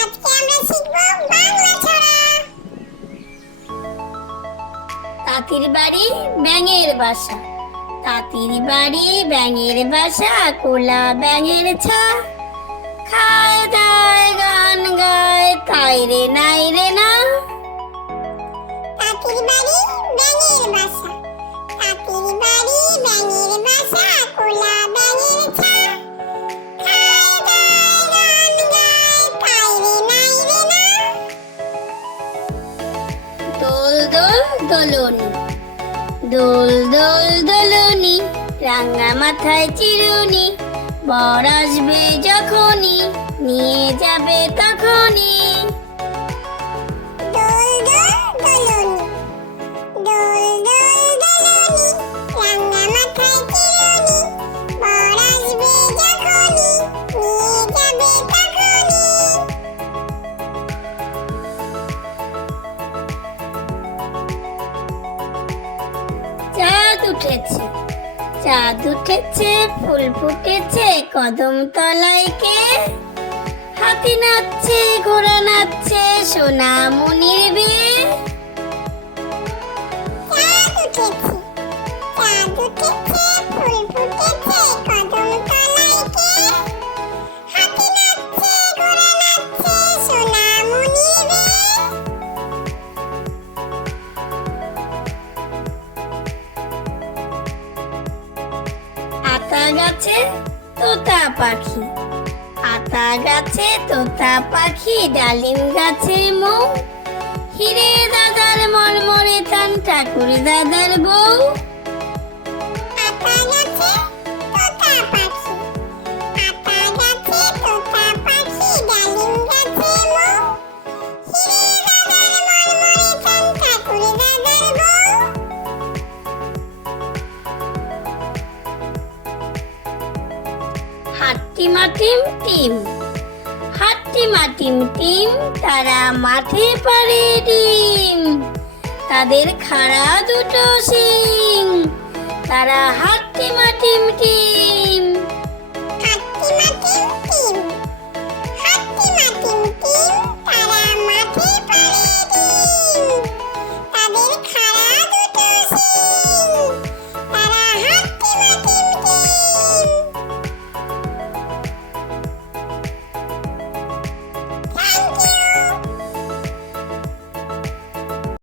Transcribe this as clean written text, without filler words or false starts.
আজকে আমরা শিখব বাংলা ছড়া। তাঁতির বাড়ি ব্যাঙের বাসা, তাঁতির বাড়ি ব্যাঙের বাসা, কোলা ব্যাঙের ছা, খায় দায় গান গায় তাই রে নাই রে না। তাঁতির বাড়ি ব্যাঙের বাসা, তাঁতির বাড়ি ব্যাঙের বাসা, কোলা ব্যাঙের ছা, খায় দায় গান গায় তাই রে নাই রে না। দোল দোল দোলনি, দোল দোল দোলনি, রাঙা মাথায় চিরুনি, বর আসবে যখনই নিয়ে যাবে তখনই। দোল দোল দোলনি, দোল দোল দোলনি, রাঙা মাথায় চিরুনি, বর আসবে যখনই নিয়ে যাবে তখনই। চাঁদ উঠেছে, চাঁদ উঠেছে, ফুল ফুটেছে কদম তলায় কে, হাতি নাচছে ঘোড়া নাচছে সোনা মনির বিয়ে। চাঁদ উঠেছে, চাঁদ উঠেছে, ফুল ফুটেছে কদম তলায় কে, হাতি নাচছে ঘোড়া নাচছে সোনা মনির বিয়ে। আতা গাছে তোতা পাখি, আতা গাছে তোতা পাখি, ডালিম গাছে মৌ, হিরে দাদার মরমরে তান ঠাকুর দাদার বউ। আতা গাছে তোতা পাখি, আতা গাছে তোতা পাখি, ডালিম গাছে মৌ, হিরে দাদার মরমরে তান ঠাকুর দাদার বউ। হাট্টি মাটিম টিম, হাট্টি মাটিম টিম, তারা মাঠে পারে ডিম, তাদের খাড়া দুটো শিং, তারা হাট্টি মাটিম টিম।